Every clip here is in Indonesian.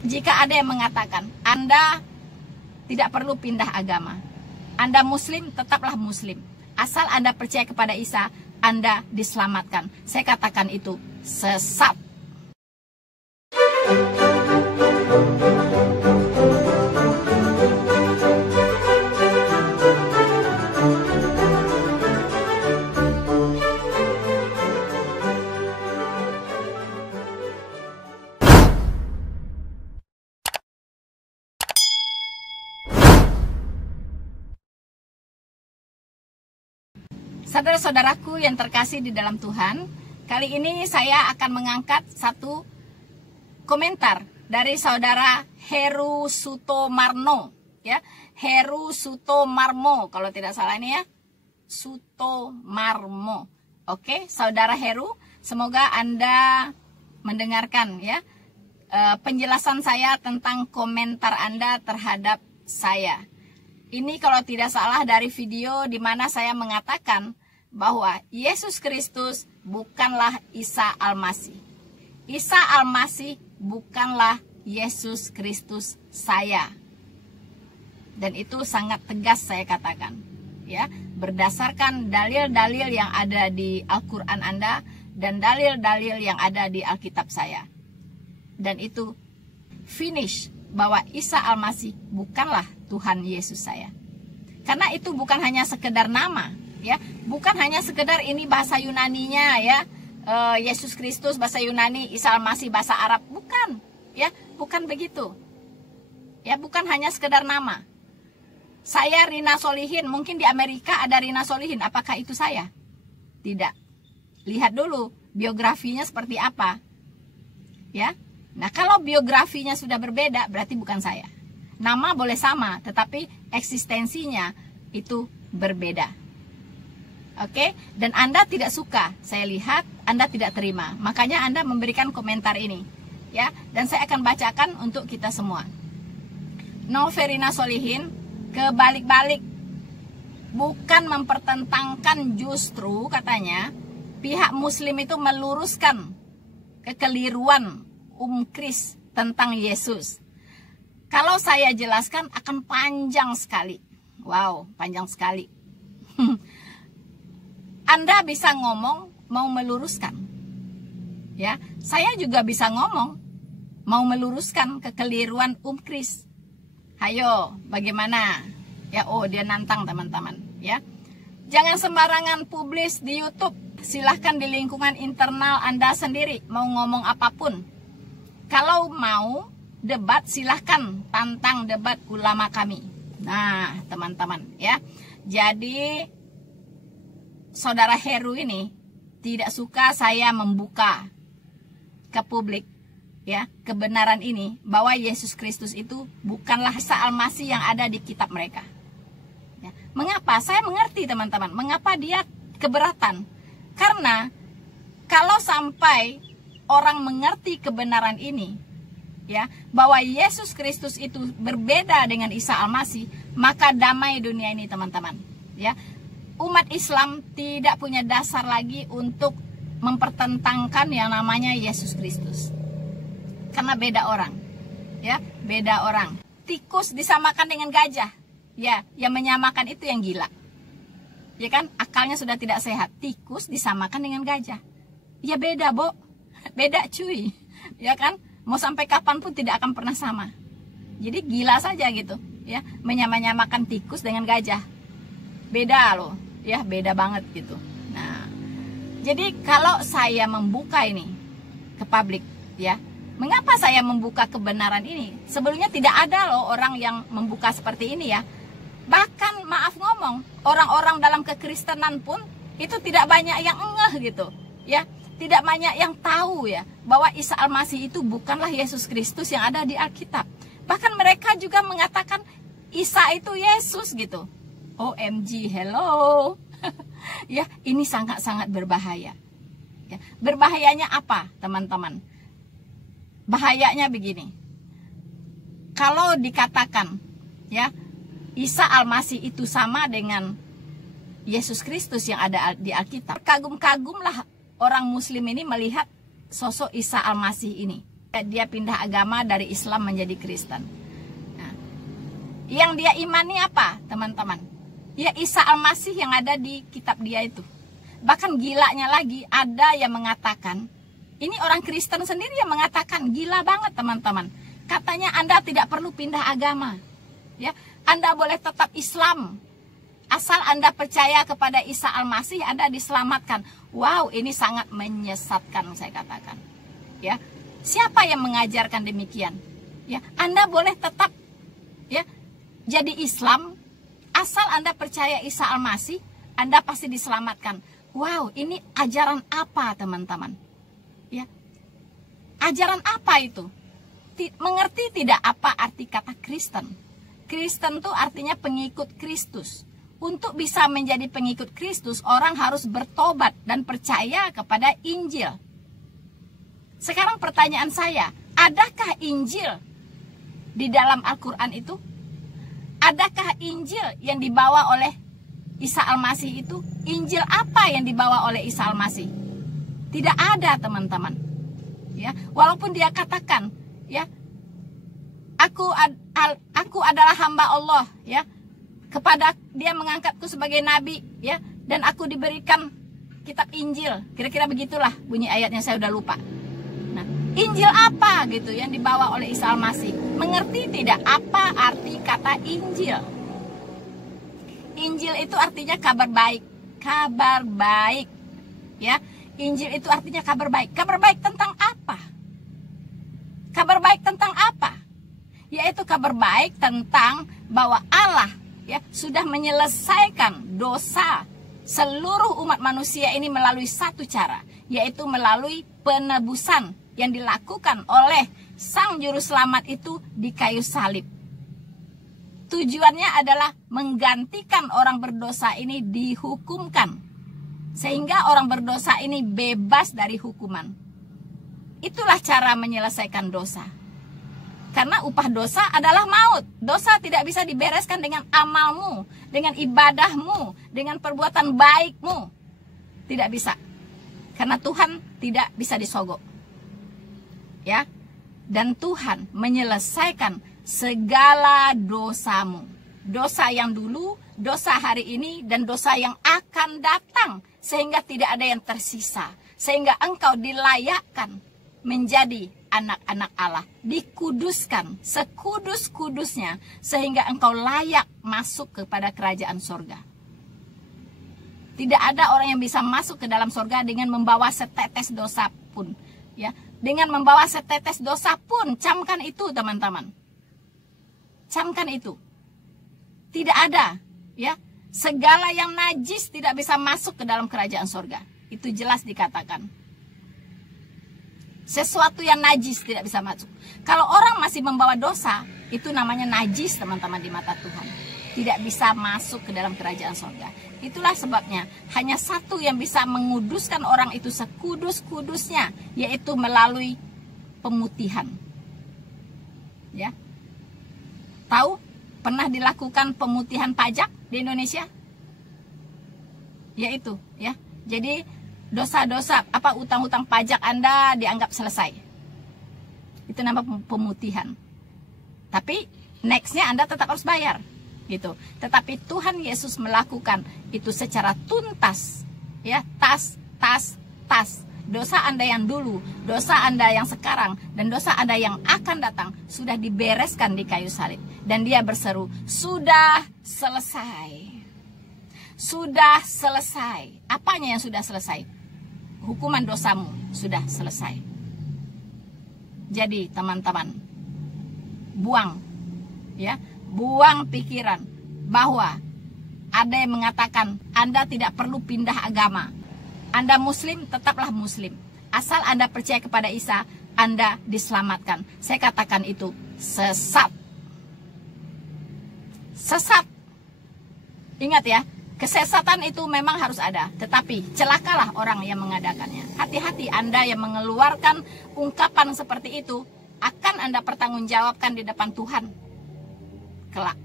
Jika ada yang mengatakan Anda tidak perlu pindah agama, Anda Muslim, tetaplah Muslim. Asal Anda percaya kepada Isa, Anda diselamatkan. Saya katakan itu sesat. Saudara-saudaraku yang terkasih di dalam Tuhan, kali ini saya akan mengangkat satu komentar dari saudara Heru Sutomarmo, ya, Heru Sutomarmo, kalau tidak salah ini ya, Sutomarmo. Oke, saudara Heru, semoga Anda mendengarkan ya penjelasan saya tentang komentar Anda terhadap saya. Ini kalau tidak salah dari video di mana saya mengatakan bahwa Yesus Kristus bukanlah Isa Al-Masih. Isa Al-Masih bukanlah Yesus Kristus saya. Dan itu sangat tegas saya katakan, ya, berdasarkan dalil-dalil yang ada di Al-Qur'an Anda dan dalil-dalil yang ada di Alkitab saya. Dan itu finish bahwa Isa Al-Masih bukanlah Tuhan Yesus saya. Karena itu bukan hanya sekedar nama, ya, bukan hanya sekedar ini bahasa Yunaninya, ya, Yesus Kristus bahasa Yunani, Isa Al-Masih bahasa Arab, bukan, ya, bukan begitu, ya, bukan hanya sekedar nama. Saya Rina Solihin, mungkin di Amerika ada Rina Solihin, apakah itu saya? Tidak. Lihat dulu biografinya seperti apa, ya. Nah, kalau biografinya sudah berbeda, berarti bukan saya. Nama boleh sama, tetapi eksistensinya itu berbeda. Oke, dan Anda tidak suka, saya lihat Anda tidak terima. Makanya Anda memberikan komentar ini, ya. Dan saya akan bacakan untuk kita semua. Noverina Solihin, kebalik-balik, bukan mempertentangkan, justru katanya pihak Muslim itu meluruskan kekeliruan Kris tentang Yesus. Kalau saya jelaskan akan panjang sekali. Wow, panjang sekali. Anda bisa ngomong mau meluruskan, ya. Saya juga bisa ngomong mau meluruskan kekeliruan Kris. Hayo, bagaimana? Ya, oh, dia nantang teman-teman, ya. Jangan sembarangan publis di YouTube. Silahkan di lingkungan internal Anda sendiri mau ngomong apapun. Kalau mau debat, silahkan tantang debat ulama kami. Nah, teman-teman, ya. Jadi saudara Heru ini tidak suka saya membuka ke publik, ya, kebenaran ini bahwa Yesus Kristus itu bukanlah Isa Al-Masih yang ada di kitab mereka. Ya. Mengapa? Saya mengerti teman-teman. Mengapa dia keberatan? Karena kalau sampai orang mengerti kebenaran ini, ya, bahwa Yesus Kristus itu berbeda dengan Isa Al-Masih, maka damai dunia ini teman-teman, ya. Umat Islam tidak punya dasar lagi untuk mempertentangkan yang namanya Yesus Kristus. Karena beda orang, ya, beda orang. Tikus disamakan dengan gajah, ya, yang menyamakan itu yang gila, ya kan, akalnya sudah tidak sehat. Tikus disamakan dengan gajah, ya beda, Bo, beda cuy, ya kan, mau sampai kapan pun tidak akan pernah sama. Jadi gila saja gitu, ya, menyamakan tikus dengan gajah, beda loh, ya, beda banget gitu. Nah, jadi kalau saya membuka ini ke publik, ya, mengapa saya membuka kebenaran ini? Sebelumnya tidak ada loh orang yang membuka seperti ini, ya. Bahkan maaf ngomong, orang-orang dalam kekristenan pun itu tidak banyak yang ngeh gitu, ya. Tidak banyak yang tahu, ya, bahwa Isa Al-Masih itu bukanlah Yesus Kristus yang ada di Alkitab. Bahkan mereka juga mengatakan Isa itu Yesus gitu. OMG, hello. Ya, ini sangat-sangat berbahaya. Ya, berbahayanya apa, teman-teman? Bahayanya begini. Kalau dikatakan, ya, Isa Al-Masih itu sama dengan Yesus Kristus yang ada di Alkitab, kagum-kagumlah orang Muslim ini melihat sosok Isa Al-Masih ini, dia pindah agama dari Islam menjadi Kristen. Nah, yang dia imani apa, teman-teman? Ya Isa Al-Masih yang ada di kitab dia itu. Bahkan gilanya lagi, ada yang mengatakan, ini orang Kristen sendiri yang mengatakan, gila banget teman-teman. Katanya Anda tidak perlu pindah agama. Ya, Anda boleh tetap Islam. Asal Anda percaya kepada Isa Al-Masih, Anda diselamatkan. Wow, ini sangat menyesatkan, saya katakan. Ya, siapa yang mengajarkan demikian? Ya, Anda boleh tetap ya jadi Islam, asal Anda percaya Isa Al-Masih, Anda pasti diselamatkan. Wow, ini ajaran apa, teman-teman? Ya, ajaran apa itu? Mengerti tidak apa arti kata Kristen? Kristen itu artinya pengikut Kristus. Untuk bisa menjadi pengikut Kristus, orang harus bertobat dan percaya kepada Injil. Sekarang pertanyaan saya, adakah Injil di dalam Al-Quran itu? Adakah Injil yang dibawa oleh Isa Al-Masih itu? Injil apa yang dibawa oleh Isa Al-Masih? Tidak ada, teman-teman. Ya, walaupun dia katakan, ya, aku adalah hamba Allah, ya. Kepada dia mengangkatku sebagai nabi, ya, dan aku diberikan kitab Injil. Kira-kira begitulah bunyi ayatnya, saya udah lupa. Nah, Injil apa gitu yang dibawa oleh Isa Al-Masih? Mengerti tidak apa arti kata Injil? Injil itu artinya kabar baik. Kabar baik. Ya, Injil itu artinya kabar baik. Kabar baik tentang apa? Kabar baik tentang apa? Yaitu kabar baik tentang bahwa Allah, ya, sudah menyelesaikan dosa seluruh umat manusia ini melalui satu cara, yaitu melalui penebusan yang dilakukan oleh Sang Juru Selamat itu di kayu salib. Tujuannya adalah menggantikan orang berdosa ini dihukumkan, sehingga orang berdosa ini bebas dari hukuman. Itulah cara menyelesaikan dosa. Karena upah dosa adalah maut. Dosa tidak bisa dibereskan dengan amalmu, dengan ibadahmu, dengan perbuatan baikmu. Tidak bisa. Karena Tuhan tidak bisa disogok. Ya. Dan Tuhan menyelesaikan segala dosamu. Dosa yang dulu, dosa hari ini, dan dosa yang akan datang. Sehingga tidak ada yang tersisa. Sehingga engkau dilayakkan menjadi anak-anak Allah, dikuduskan sekudus-kudusnya sehingga engkau layak masuk kepada kerajaan sorga. Tidak ada orang yang bisa masuk ke dalam sorga dengan membawa setetes dosa pun, ya. Dengan membawa setetes dosa pun, camkan itu, teman-teman. Camkan itu. Tidak ada, ya. Segala yang najis tidak bisa masuk ke dalam kerajaan sorga. Itu jelas dikatakan. Sesuatu yang najis tidak bisa masuk. Kalau orang masih membawa dosa, itu namanya najis, teman-teman, di mata Tuhan. Tidak bisa masuk ke dalam kerajaan sorga. Itulah sebabnya hanya satu yang bisa menguduskan orang itu sekudus-kudusnya, yaitu melalui pemutihan. Ya. Tahu pernah dilakukan pemutihan pajak di Indonesia? Yaitu, ya. Jadi dosa-dosa, utang-utang pajak Anda dianggap selesai. Itu nama pemutihan. Tapi nextnya Anda tetap harus bayar, gitu. Tetapi Tuhan Yesus melakukan itu secara tuntas, ya, tas. Dosa Anda yang dulu, dosa Anda yang sekarang, dan dosa Anda yang akan datang sudah dibereskan di kayu salib. Dan dia berseru, sudah selesai. Sudah selesai. Apanya yang sudah selesai? Hukuman dosamu sudah selesai. Jadi teman-teman, buang pikiran bahwa ada yang mengatakan Anda tidak perlu pindah agama. Anda Muslim, tetaplah Muslim. Asal Anda percaya kepada Isa, Anda diselamatkan. Saya katakan itu sesat. Sesat. Ingat ya, kesesatan itu memang harus ada, tetapi celakalah orang yang mengadakannya. Hati-hati Anda yang mengeluarkan ungkapan seperti itu, akan Anda pertanggungjawabkan di depan Tuhan. Kelak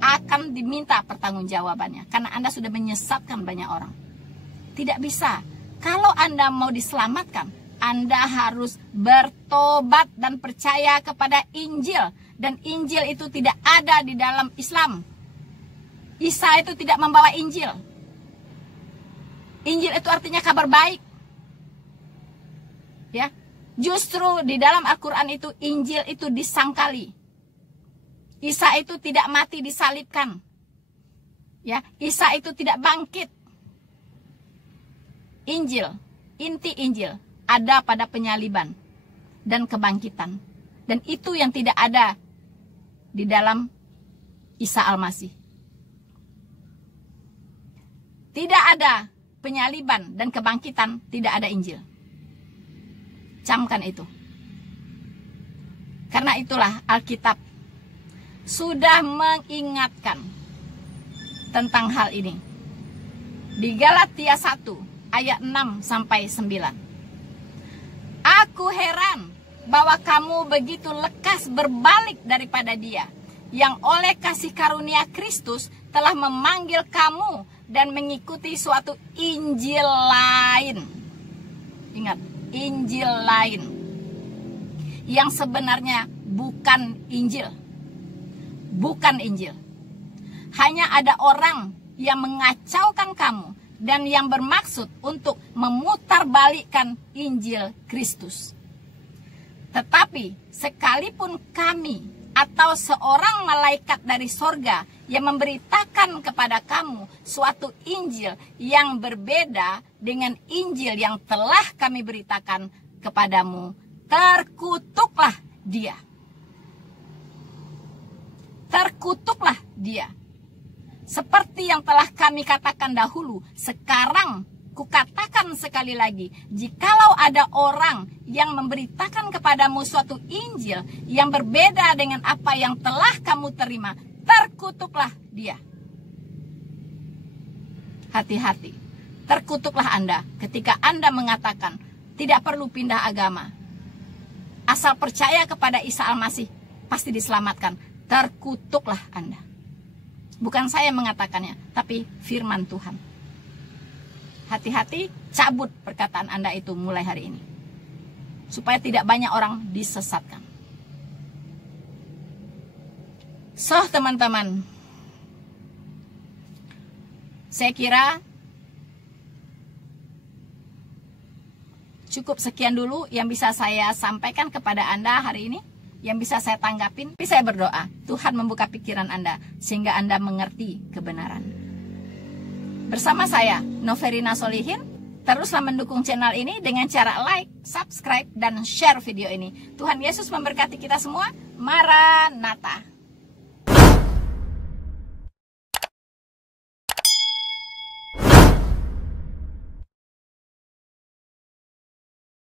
akan diminta pertanggungjawabannya, karena Anda sudah menyesatkan banyak orang. Tidak bisa. Kalau Anda mau diselamatkan, Anda harus bertobat dan percaya kepada Injil. Dan Injil itu tidak ada di dalam Islam. Isa itu tidak membawa Injil. Injil itu artinya kabar baik. Ya, justru di dalam Al-Quran itu Injil itu disangkali. Isa itu tidak mati disalibkan. Ya, Isa itu tidak bangkit. Injil, inti Injil ada pada penyaliban dan kebangkitan. Dan itu yang tidak ada di dalam Isa Al-Masih. Tidak ada penyaliban dan kebangkitan, tidak ada Injil. Camkan itu. Karena itulah Alkitab sudah mengingatkan tentang hal ini. Di Galatia 1 ayat 6 sampai 9. Aku heran bahwa kamu begitu lekas berbalik daripada Dia yang oleh kasih karunia Kristus telah memanggil kamu dan mengikuti suatu Injil lain. Ingat, Injil lain yang sebenarnya bukan Injil. Bukan Injil. Hanya ada orang yang mengacaukan kamu dan yang bermaksud untuk memutarbalikkan Injil Kristus. Tetapi sekalipun kami atau seorang malaikat dari sorga yang memberitakan kepada kamu suatu Injil yang berbeda dengan Injil yang telah kami beritakan kepadamu, terkutuklah dia. Terkutuklah dia. Seperti yang telah kami katakan dahulu, sekarang kukatakan sekali lagi, jikalau ada orang yang memberitakan kepadamu suatu Injil yang berbeda dengan apa yang telah kamu terima, terkutuklah dia. Hati-hati, terkutuklah Anda ketika Anda mengatakan tidak perlu pindah agama. Asal percaya kepada Isa Al-Masih, pasti diselamatkan. Terkutuklah Anda. Bukan saya yang mengatakannya, tapi firman Tuhan. Hati-hati, cabut perkataan Anda itu mulai hari ini. Supaya tidak banyak orang disesatkan. So, teman-teman, saya kira cukup sekian dulu yang bisa saya sampaikan kepada Anda hari ini. Yang bisa saya tanggapin, tapi saya berdoa Tuhan membuka pikiran Anda sehingga Anda mengerti kebenaran. Bersama saya, Noverina Solihin, teruslah mendukung channel ini dengan cara like, subscribe, dan share video ini. Tuhan Yesus memberkati kita semua. Maranatha.